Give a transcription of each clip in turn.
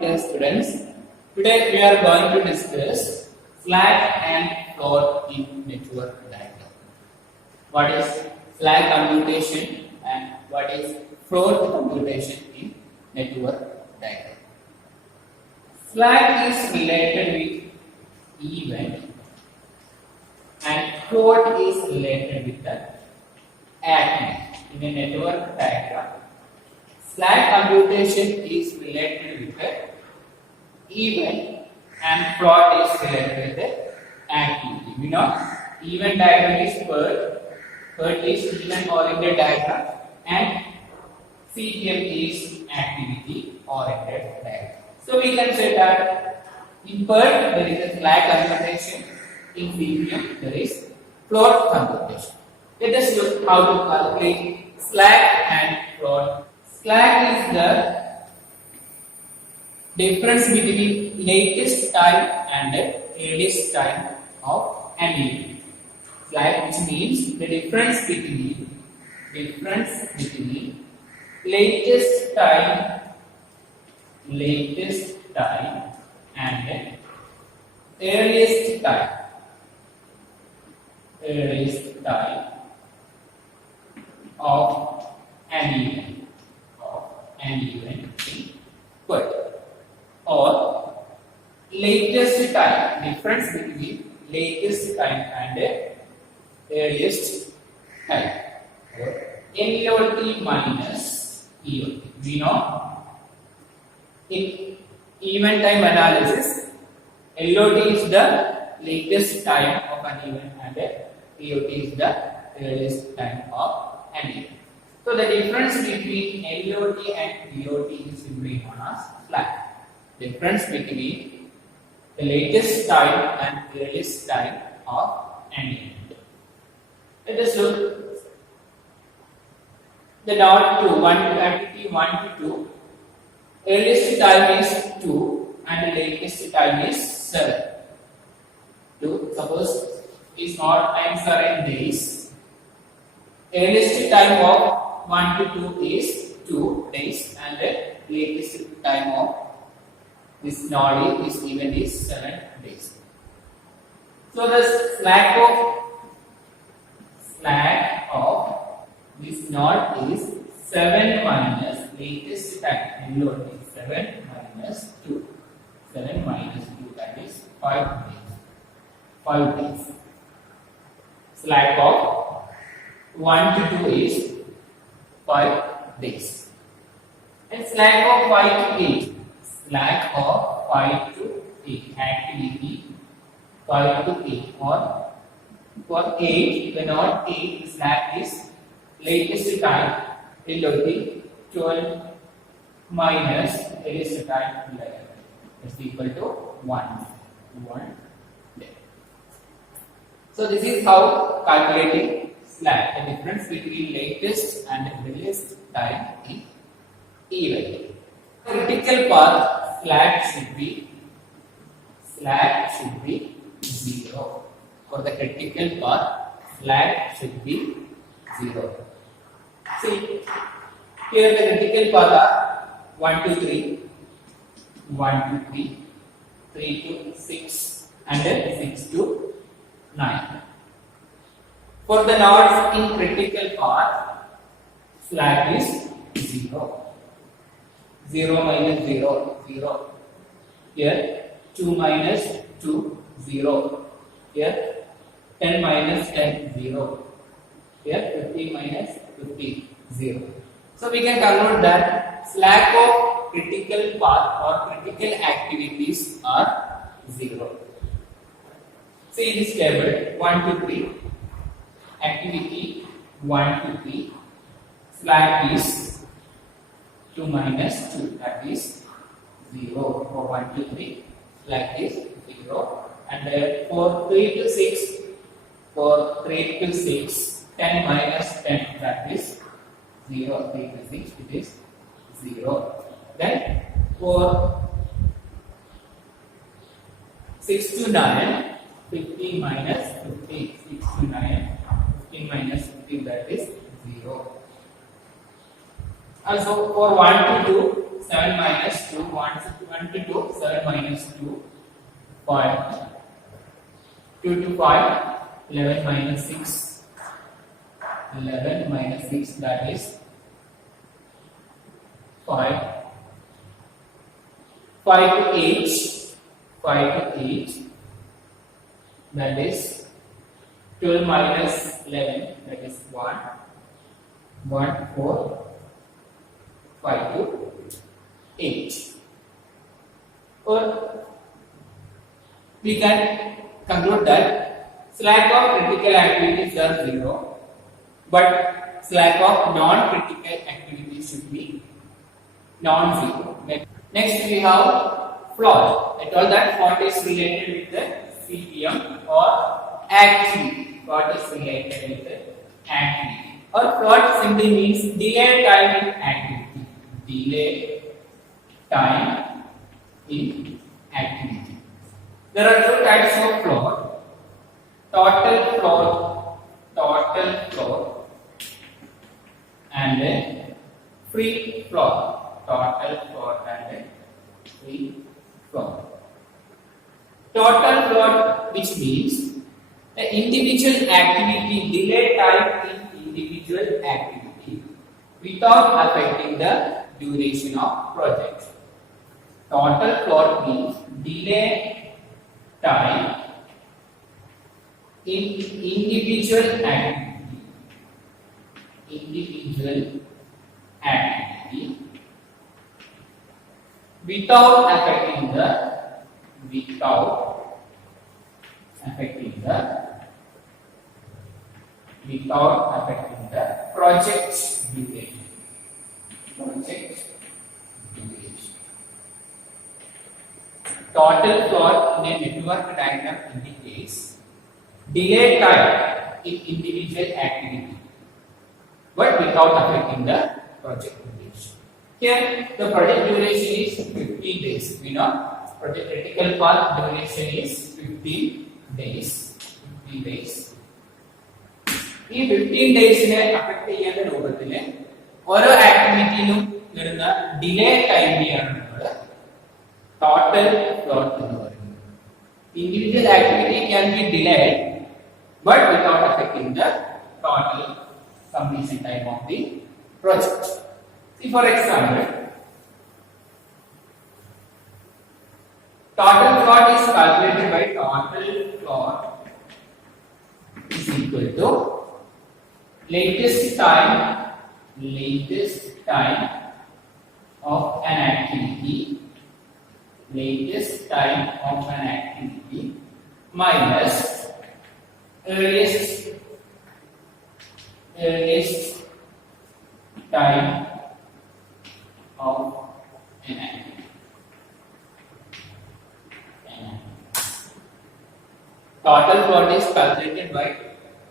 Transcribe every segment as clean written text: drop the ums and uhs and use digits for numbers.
Dear students, today we are going to discuss flag and float in network diagram. What is flag computation and what is float computation in network diagram? Flag is related with event and float is related with the activity. In a network diagram, flag computation is related with the event and float is related with the activity. We know event diagram is PERT is event oriented diagram and CPM is activity oriented diagram. So we can say that in PERT there is a flag computation, in CPM there is float computation. Let us look how to calculate flag and float. Flag is the difference between latest time and the earliest time of an event. Flag, which means the difference between latest time and the earliest time of an event in PERT. Or latest time, difference between latest time and earliest time, or LOT minus EOT. We know in event time analysis, LOT is the latest time of an event and EOT is the earliest time of an event. So the difference between LOT and EOT is simply known as flag. Difference between the latest time and earliest time of an event. Let us look the dot 2, quantity 1 to 2. Earliest time is 2 and the latest time is 7. 2, suppose is not times are in days. Earliest time of 1 to 2 is 2 days and the latest time of this node is event is 7 days. So the flag of this node is 7 minus latest time. LOT 7 minus 2. 7 minus 2, that is 5 days. 5 days. Slack of 1 to 2 is 5 days. And slack of 5 to 8. Slack of 5 to 8, activity 5 to 8, or for 8, the not 8, the slack is latest time, LOT 12 minus earliest time 11, is equal to 1 day. So this is how calculating slack, the difference between latest and earliest time in event. Critical path flag should be 0. For the critical path, flag should be 0. See, here the critical path are 1 to 3, 3 to 6, and then 6 to 9. For the nodes in critical path, flag is 0. 0 minus 0, 0. Here 2 minus 2, 0. Here 10 minus 10, 0. Here 50 minus 50, 0. So we can conclude that slack of critical path or critical activities are 0. See this table 1 to 3. Activity 1 to 3. Slack is 2 minus 2, that is 0 for 1 to 3, flag is 0, and for 3 to 6, 10 minus 10, that is 0, 3 to 6, it is 0. Then for 6 to 9, 15 minus 15, 6 to 9, 15 minus 15, that is 0. Also for 1 to 2, 7 minus 2, 1 to 2, 7 minus 2, 5, 2 to 5, 11 minus 6, 11 minus 6, that is 5, 5 to 8, 5 to 8, that is 12 minus 11, that is 1, 1, 4, 5 to 8. Or we can conclude that slack of critical activities are 0, but slack of non-critical activities should be non-zero. Next we have float. I told that float is related with the CPM or activity. Float is related with the activity. Or float simply means delay time in activity. Delay time in activity. There are two types of float: total float, and free float. Total float and free float. Total float, which means the individual activity, delay time in individual activity without affecting the duration of project. Total float means delay time in individual activity. Individual activity without affecting the project duration. Total float in a network diagram indicates delay time in individual activity, but without affecting the project duration. Here, the project duration is 15 days. We know project critical path duration is 15 days. 15 days. ഈ 15 ഡേയ്സിനെ affect ചെയ്യുന്ന രൂപത്തിൽ ഓരോ ആക്ടിവിറ്റിയിലും വരുന്ന delay ടൈമിനെയാണ് നമ്മൾ total float എന്ന് പറയുന്നത്. Individual activity can be delayed but without affecting the total completion time of the project. See, for example, total float is calculated by total float is equal to latest time of an activity minus earliest time of an activity. Total float is calculated by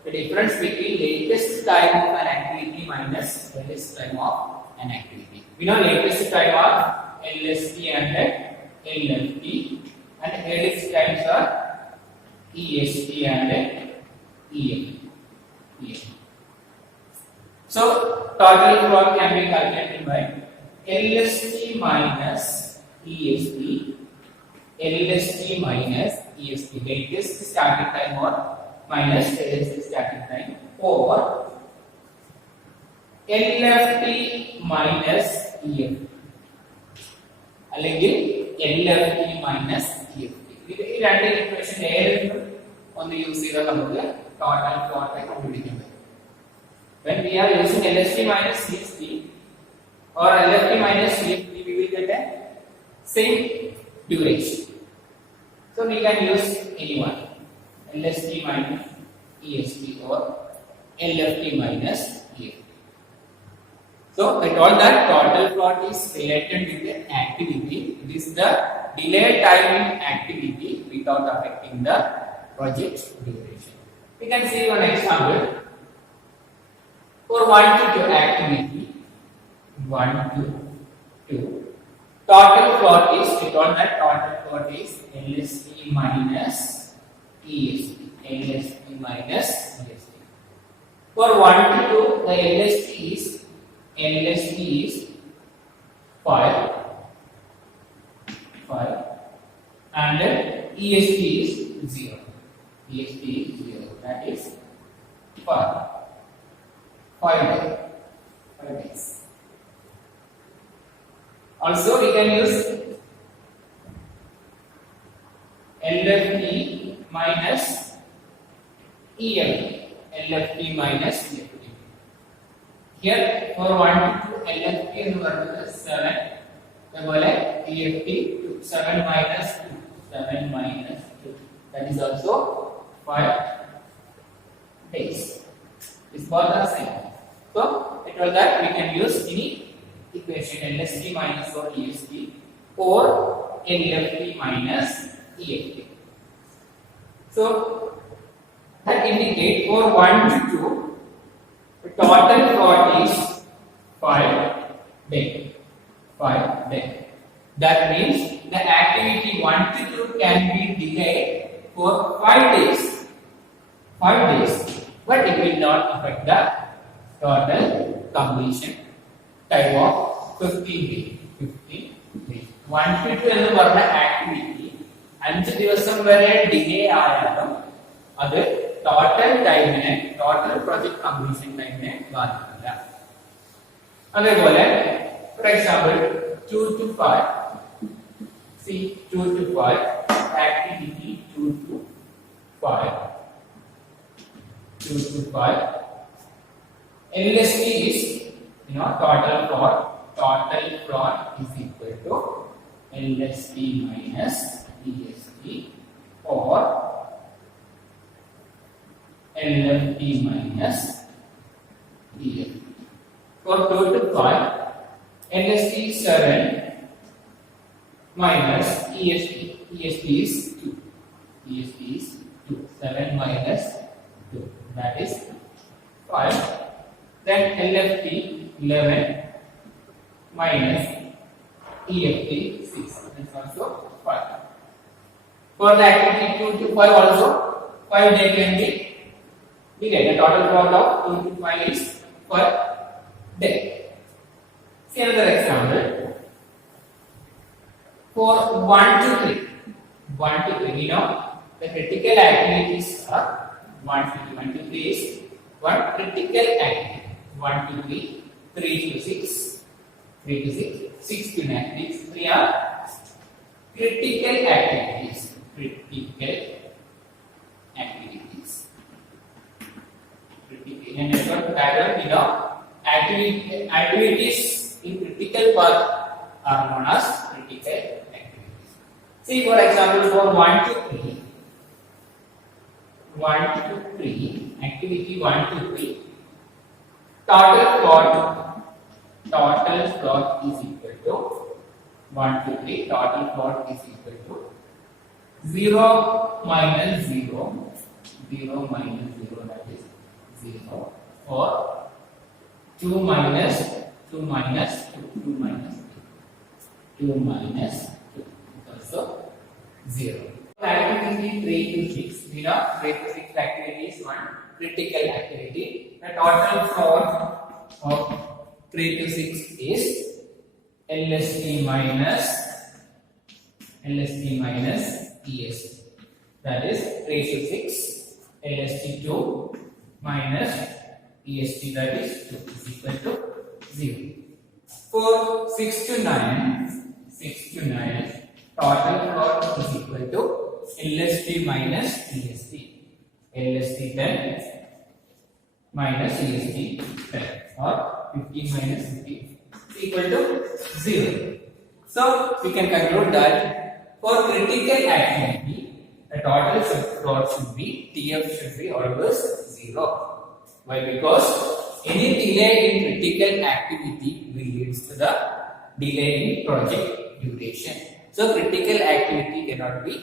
the difference between latest time of an activity minus earliest time of an activity. We know latest time of LST and LFT, and earliest times are EST and EFT. So, total float can be calculated by LST minus EST, latest starting time or minus earliest starting time, or LFT minus EFT, അല്ലെങ്കിൽ LFT minus EFT. ഇത് ഈ രണ്ട് equation ഏതെങ്കിലും ഒന്ന് use ചെയ്താൽ നമുക്ക് total float കണ്ടുപിടിക്കാൻ പറ്റും. When we are using LST minus CST or LFT minus CFT, we will get a same duration. So we can use anyone, LST minus EST or LFT minus EFT. So I told that total float is related with the activity. It is the delay time in activity without affecting the project duration. We can see one example. For 1 to 2 activity, 1 to 2, total float is, we told that total float is LST minus EST. For 1 to 2, the LST is 5. EST is 0. EST is 0. That is 5. 5 days. 5 days. Also, we can use LFT minus EFT. LFT minus EFT. Here for 1 to 2 LFT എന്ന് പറയുന്നത് 7. അതുപോലെ EFT 7 minus 2. 7 minus 2. That is also 5 days. This both are same. So it was that we can use any equation LST minus or EST or LFT minus EFT. So that indicate for 1 to 2 the total plot is 5 days. 5 days. That means the activity 1 to 2 can be delayed for 5 days. 5 days. But it will not affect the total completion time of 15 days. 15 days. 1 to 2 എന്ന് പറഞ്ഞ activity 5 ദിവസം വരെ delay ആയാലും അത് total ടൈമിനെ total project completion ടൈമിനെ ബാധിക്കില്ല. അതേപോലെ for example 2 to 5 see 2 to 5 activity 2 to 5 2 to 5 LST is total plot is equal to LST minus EST or LFT minus EFT. For 2 to 5 LST is 7 minus EST. EST is 2. EST is 2. 7 minus 2. That is 5. Then LFT 11 minus EFT 6. That's also 5. For the activity 2 to 5 also 5 days can be delayed. The total plot of 2 to 5 is per day. See another example. For 1 to 3, 1 to 3, the critical activities are 1 to 3. 1 to 3 is one critical activity. 1 to 3, 3 to 6, 3 to 6, 6 to 9. These 3 are critical activities. Critical activities. And activities in critical path are known as critical activities. See for example for 1 to 3, 1 to 3, activity 1 to 3, total plot is equal to 1 to 3, total plot is equal to 0 minus 0, 0 minus 0, that is 0, or 2 minus 2 minus 2, 2 minus 2, 2 minus 2, also 0. Activity 3 to 6, 3 to 6 activity is one critical activity. The total plot of 3 to 6 is LST minus EST. That is 3 to 6 LST 2 minus EST, that is 2 is equal to 0. For 6 to 9, total plot is equal to LST minus EST. LST 10 minus EST 10 or 15 minus 15 is equal to 0. So we can conclude that for critical activity, the total plot should be TF should be always 0. Why? Because any delay in critical activity will lead to the delay in project duration. So critical activity cannot be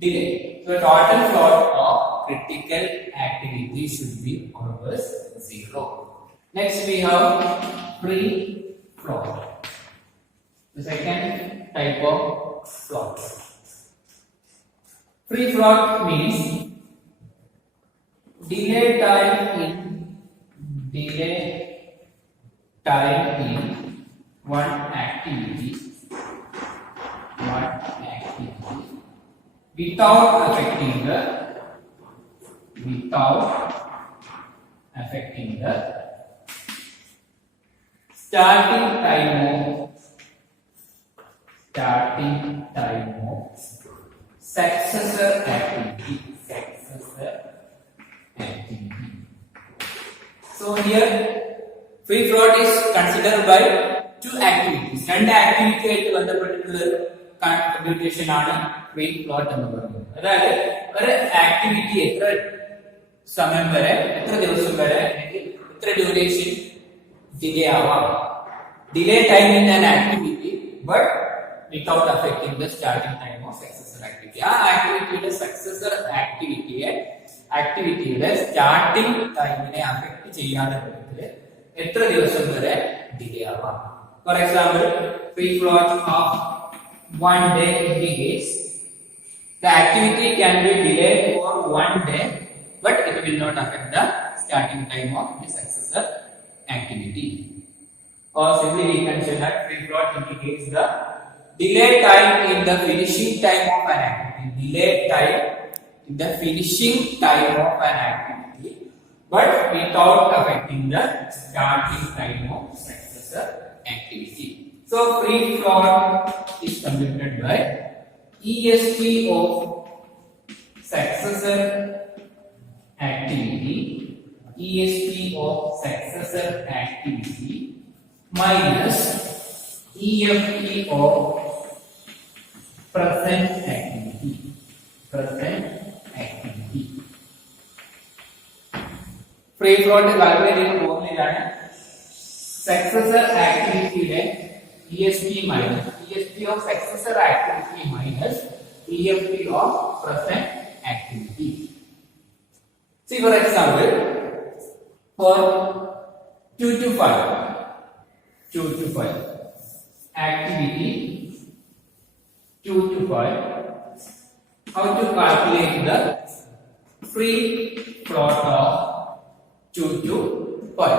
delayed. So total plot of critical activity should be always 0. Next we have free plot. The second type of plot. Free plot means delay time in one activity without affecting the starting time of successor activity. So here free float is considered by two activities. രണ്ട് activity ആയിട്ട് ബന്ധപ്പെട്ടിട്ടുള്ള ഒരു computation ആണ് free float എന്ന് പറയുന്നത്. അതായത് ഒരു activity എത്ര സമയം വരെ, എത്ര ദിവസം വരെ, എത്ര ഡ്യൂറേഷൻ ഡിലേ ആവാം. Delay time in an activity but without affecting the starting time of successor activity. ആ ആക്ടിവിറ്റിയുടെ സക്സസർ ആക്ടിവിറ്റിയുടെ സ്റ്റാർട്ടിംഗ് ടൈമിനെ അഫക്ട് ചെയ്യാതെ വിധത്തിൽ എത്ര ദിവസം വരെ ഡിലേ ആവാം. For example, free float of 1 day indicates the activity can be delayed for 1 day, but it will not affect the starting time of the successor activity. Or simply we can say that free float indicates the delay time in the finishing time of an activity. Delay time in the finishing time of an activity, but without affecting the starting time of successor activity. So free float is computed by EST of successor activity minus EFT of present activity. Free float calculate ചെയ്യുന്ന ഫോർമുലയാണ് successor ആക്ടിവിറ്റിയുടെ EST of successor activity minus EFT of present activity. See, for example, for 2 to 5 activity 2 to 5, how to calculate the free float of 2 to 5?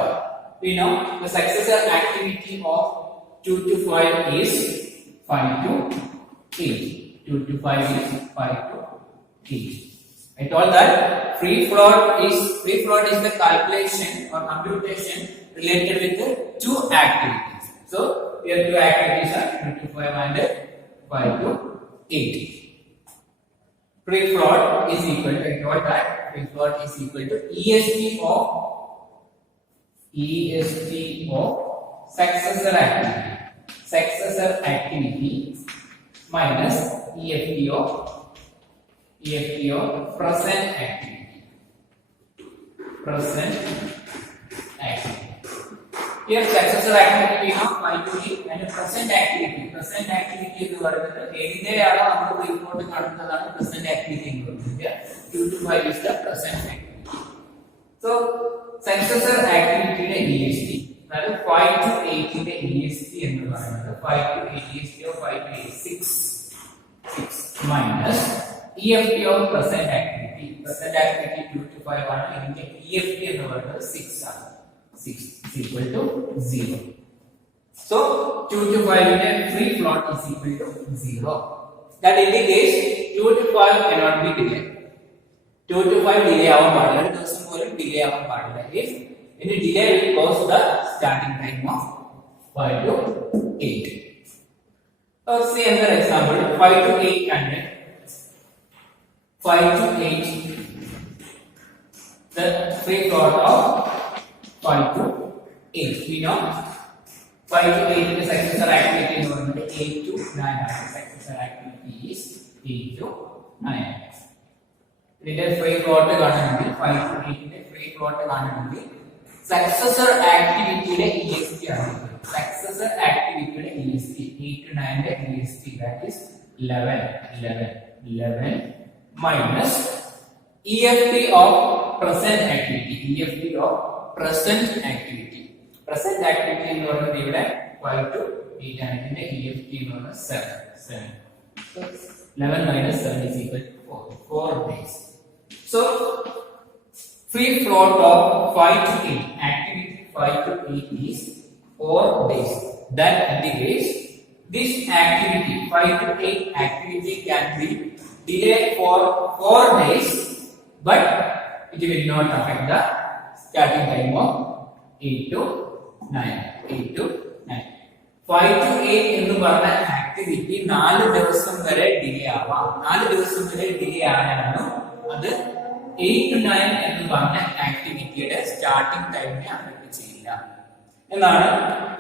We know the successor activity of 2 to 5 is 5 to 8. 2 to 5 is 5 to 8. I told that free float is the calculation or computation related with the two activities. So here two activities are 2 to 5 and 5 to 8. Free float is equal to, I told that free float is equal to EST of successor activity minus EFT of present activity. Here successor activity we have 5 to 8 and present activity എന്ന് പറയുന്നത് ഏതിനെയാണോ നമ്മൾ free float കാണുന്നതാണ് present activity എന്ന് പറയുന്നത്. 2 to 5 is the present activity. So successor activity യുടെ EST, അതായത് 5 to 8 ന്റെ EST എന്ന് പറയുന്നത് 5 to 8 EST of 5 to 8 6 minus EFT of present activity 2 to 5 ആണ്. ഇതിന്റെ EFT എന്ന് പറയുന്നത് 6 ആണ്. 6 is equal to 0. So 2 to 5 ന്റെ free float is equal to 0. That indicates 2 to 5 cannot be delayed. 2 to 5 delay ആവാൻ പാടില്ല, ഒരു ദിവസം പോലും delay ആവാൻ പാടില്ല. If any delay will cause the starting time of 5 to 8. So see another example, 5 to 8 and 5 to 8, the free float of 5 to 8. We know 5 to 8 is successor activity in 8 to 9. Successor activity is 8 to 9. ഇതിന്റെ free float കാണണമെങ്കിൽ 5 to 8 ന്റെ free float കാണണമെങ്കിൽ successor ആക്ടിവിറ്റിയുടെ EST ആണ്. Successor ആക്ടിവിറ്റിയുടെ EST 8 to 9 ന്റെ EST, that is 11 minus EFT of present activity. Present activity എന്ന് പറയുന്നത് ഇവിടെ 5 to 8 ആണ്. ഇതിന്റെ EFT എന്ന് പറയുന്നത് 7. So 11 minus 7 is equal to 4 days. So free float of 5 to 8 activity 5 to 8 is 4 days. That indicates this activity 5 to 8 activity can be delay for 4 days, but it will not affect the starting time of 8 to 9. 8 to 9. 5 to 8 എന്ന് പറഞ്ഞ activity 4 ദിവസം വരെ delay ആവാം. 4 ദിവസം വരെ delay ആയാലും അത് 8 to 9 എന്ന് പറഞ്ഞ ആക്ടിവിറ്റിയുടെ സ്റ്റാർട്ടിംഗ് ടൈമിനെ അഫക്ട് ചെയ്യില്ല എന്നാണ്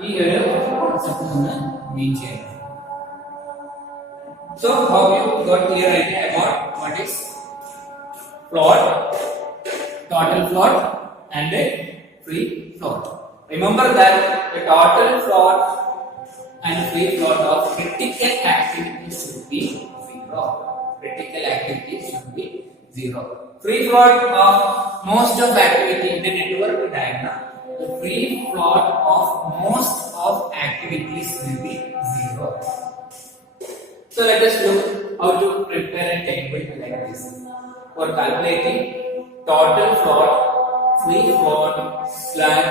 ഈ ഒരു കോൺസെപ്റ്റ് നിന്ന് മീൻ ചെയ്യുന്നത്. So hope you got clear idea about what is float, total float and a free float. Remember that the total float and free float of critical activity should be 0. Critical activity should be 0. Free float of most of activity in the network diagram, the free float of most of activities will be 0. So let us look how to prepare a table like this. For calculating total float, free float, slack,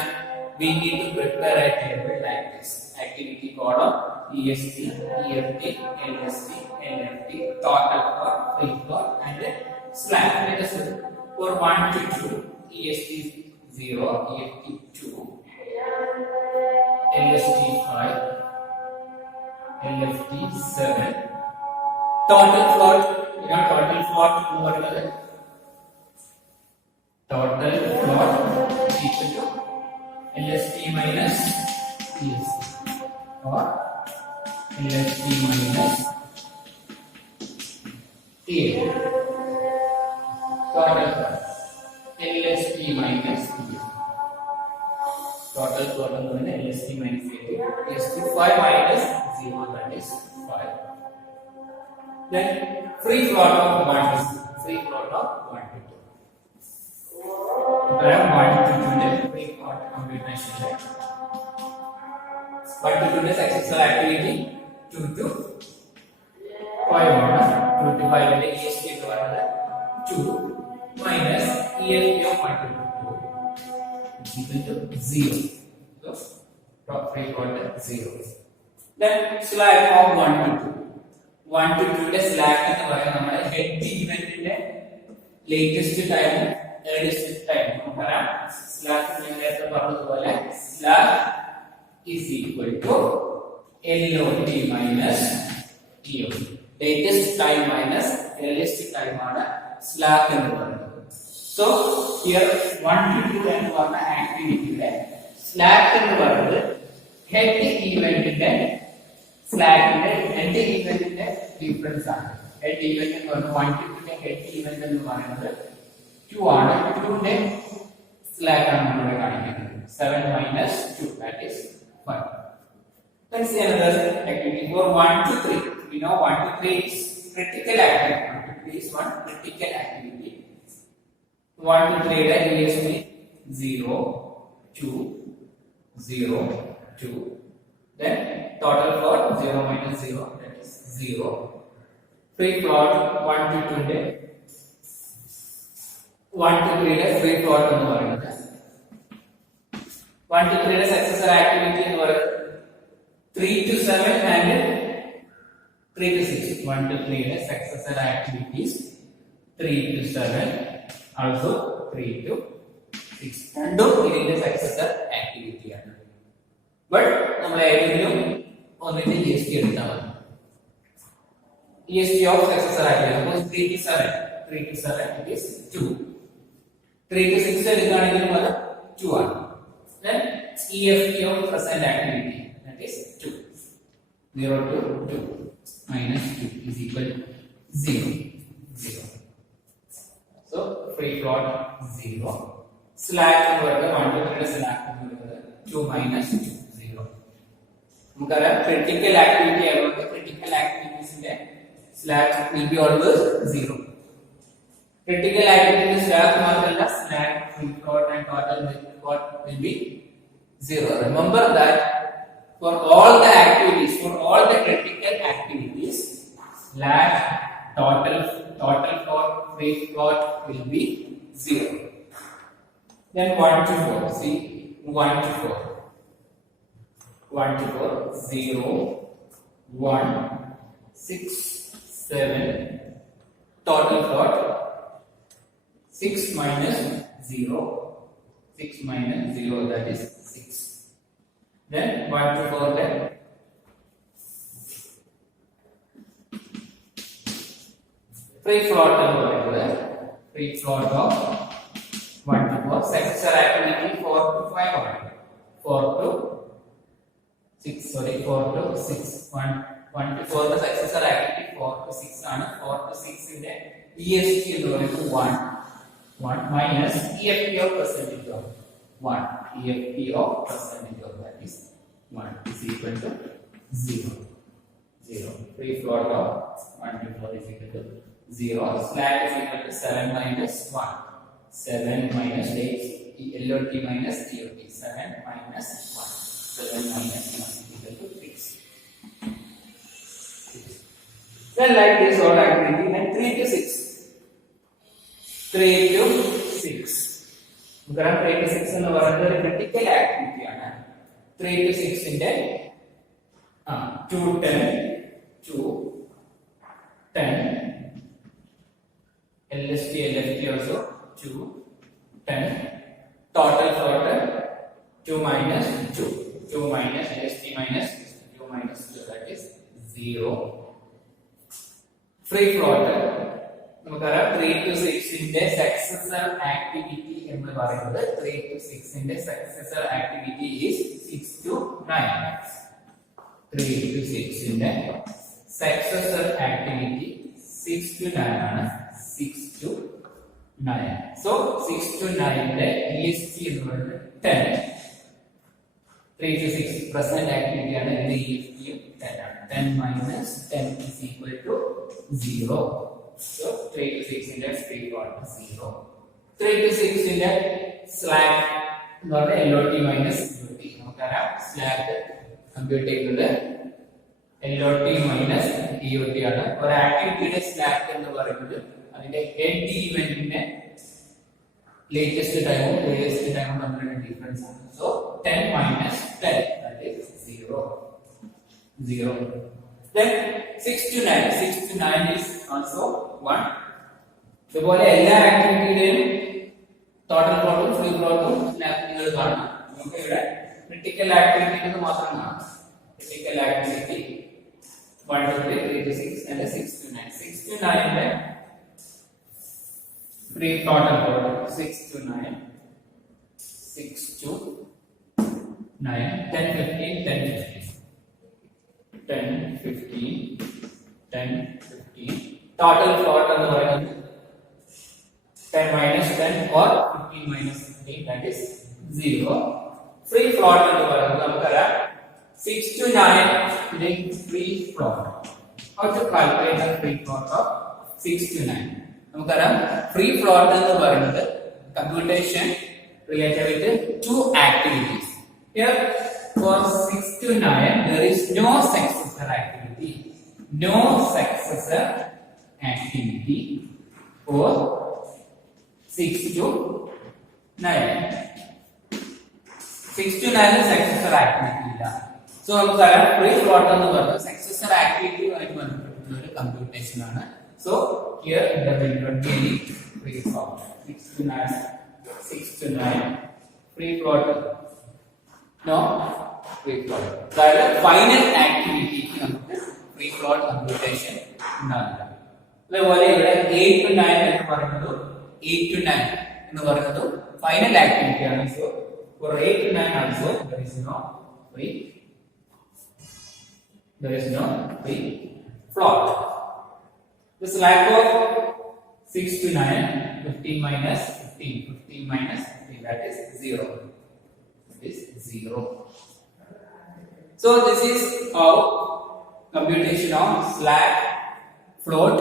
we need to prepare a table like this. Activity column, EST, EFT, LST, LFT, total float, free float, and slack. Let us look. For 1 to 2, EST 0, EFT 2, LST 5, LFT 7. Total float, total float total float equal to LST minus EST or LST minus TA. Total float LST minus EST. Total float LST minus TA. LST 5 minus 0, that is 5. Then free float of 1 to 2. Free float of 1 to 2. I have 1 to 2 free float computation. 1 to 2 is exercise activity. 2 to 5 minus 2 to 5 and EST to 2 minus EFT of 1 to 2 is equal to 0. So free float is 0. Then slack of 1 to 2. 1 to 2 ന്റെ slack എന്ന് പറയുന്നത് നമ്മുടെ head ഇവന്റിന്റെ latest ടൈമും earliest ടൈമും നമുക്കറിയാം. Slack ഞാൻ നേരത്തെ പറഞ്ഞതുപോലെ slack is equal to LOT minus TOT. Latest time minus earliest time ആണ് സ്ലാക്ക് എന്ന് പറയുന്നത്. സോ ഹിയർ 1 to 2 എന്ന് പറഞ്ഞ ആക്ടിവിറ്റിയുടെ സ്ലാക്ക് എന്ന് പറയുന്നത് ഹെഡ് ഇവന്റിന്റെ സ്ലാക്കിന്റെ ഹെഡ് ഇവന്റിന്റെ ഡിഫറൻസ് ആണ്. ഹെഡ് ഇവന്റ് എന്ന് പറഞ്ഞാൽ 1 to 2 ന്റെ ഹെഡ് ഇവന്റ് എന്ന് പറയുന്നത് 2 ആണ്. 2 ന്റെ സ്ലാക്ക് ആണ് നമ്മൾ കാണിക്കുന്നത്. 7 minus 2, that is 5. Let's see another activity for 1 to 3. We know 1 to 3 is critical activity. 1 to 3 is one critical activity. 1 to 3 യുടെ EST 0, 2, 0, 2. Then total float 0 minus 0, that is 0. Free float 1 to 2 ന്റെ 1 to 3 ന്റെ free float എന്ന് പറയുന്നത് 1 to 3 ന്റെ successor activity എന്ന് പറയുന്നത് 3 to 7 and 3 to 6. 1 to 3 ന്റെ successor activities 3 to 7, also 3 to 6. രണ്ടും ഇതിന്റെ successor activity ആണ്. ബട്ട് നമ്മൾ ഏതെങ്കിലും ഒന്നിന്റെ EST എടുത്താൽ മതി. EST of successor activity. Suppose 3 to 7. 3 to 7 it is 2. 3 to 6 എടുക്കുകയാണെങ്കിൽ അത് 2 ആണ്. Then EFT of present activity, that is 2. 0 to 2 minus 2 is equal to 0. 0. So free float 0. Slack എന്ന് പറയുന്നത് 1 to 3 slack എന്ന് പറയുന്നത് 2 minus 2. നമുക്കറിയാം ക്രിട്ടിക്കൽ ആക്ടിവിറ്റി ആയതുകൊണ്ട് critical ആക്ടിവിറ്റീസിന്റെ slack will be always 0. Critical activity slack മാത്രമല്ല slack free float and total float will be 0. Remember that for all the activities, for all the critical activities, slack, total float, free float will be 0. Then 1 to 4. See 1 to 4. 1 to 4, 0, 1, 6, 7, total float 6 minus 0. 6 minus 0, that is 6. Then 1 to 4, then free float എന്ന് പറയുന്നത് free float of 1 to 4. Successor activity 4 to 5 ആണ്. 4 to 6, sorry, 4 to 6. 1 to 4 the successor activity 4 to 6 ആണ്. 4 to 6 ന്റെ EST എന്ന് പറയുന്നത് 1 minus EFT of percentage of 1. EFT of percentage of that is 1 is equal to 0. Free float of 1 to 4 is equal to 0. Slack is equal to 7 minus 1. 7 minus 8. LOT minus TOT. 7 minus 1. 7 minus 1 is equal to 6. Then like this whole activity, then 3 to 6. 3 to 6. Because 3 to 6 എന്ന് പറയുന്നത് ഒരു critical activity ആണ്. 3 to 6 ന്റെ 2 10 LST LFT also 2 10 total float 2 minus 2 minus LST minus 2 minus 2, that is 0. Free float നമുക്കറിയാം 3 to 6 ന്റെ successor activity എന്ന് പറയുന്നത് 3 to 6 ന്റെ successor activity is 6 to 9. 3 to 6 ന്റെ successor activity 6 to 9 ആണ്. 6 to 9. So 6 to 9 ന്റെ EST എന്ന് പറയുന്നത് 10. 3 to 6 present activity ആണ്. ഇതിന്റെ EST 10 ആണ്. 10 minus 10 is equal to 0. So 3 to 6 ന്റെ free float 0. 3 to 6 ന്റെ slack എന്ന് പറഞ്ഞാൽ LOT minus EOT. നമുക്കറിയാം slack കമ്പ്യൂട്ട് ചെയ്യുന്നത് LOT minus EOT ആണ്. ഒരു ആക്ടിവിറ്റിയുടെ slack എന്ന് പറയുന്നത് അതിന്റെ എൻഡ് ഇവന്റിന്റെ latest ടൈമും earliest ടൈമും തമ്മിലുള്ള ഡിഫറൻസ് ആണ്. So 10 minus 10, that is 0. Then 6 to 9. 6 to 9 is also 1. ഇതുപോലെ എല്ലാ ആക്ടിവിറ്റിയുടെയും ടോട്ടൽ ഫ്ലോട്ടും ഫ്രീ ഫ്ലോട്ടും സ്ലാബ് നിങ്ങൾ കാണണം. നമുക്ക് ഇവിടെ ക്രിട്ടിക്കൽ ആക്ടിവിറ്റി എന്ന് മാത്രം കാണാം. Critical activity 1 to 3, 3 to 6 and 6 to 9. 6 to 9 ന്റെ free total float 6 to 9, 6 to 9, 10 15 10 15 10 15. Total float എന്ന് പറയുന്നത് 10 minus 10 or 15 minus 15, that is 0. Free float എന്ന് പറയുന്നത് നമുക്കറിയാം 6 to 9 ന്റെ free float. How to calculate the free float of 6 to 9? നമുക്കറിയാം free float എന്ന് പറയുന്നത് computation related with 2 activities. Here for 6 to 9 there is no successor activity. No successor activity for 6 to 9. 6 to 9 successor activity ഇല്ല. So നമുക്കറിയാം free float എന്ന് പറയുന്നത് successor activity ആയിട്ട് ബന്ധപ്പെട്ടുള്ള ഒരു കമ്പ്യൂട്ടേഷൻ ആണ്. So here there will not be any free float. 6 to 9 free float, no free float. അതായത് final ആക്ടിവിറ്റിക്ക് നമുക്ക് free float കമ്പ്യൂട്ടേഷൻ ഉണ്ടാവില്ല. അതേപോലെ ഇവിടെ 8 to 9 എന്ന് പറയുന്നത് 8 to 9 എന്ന് പറയുന്നത് ഫൈനൽ ആക്ടിവിറ്റി ആണ്. So for 8 to 9 also there is no free float. The slack of 6 to 9, 15 minus 15, that is 0. It is 0. So this is how computation of slack, float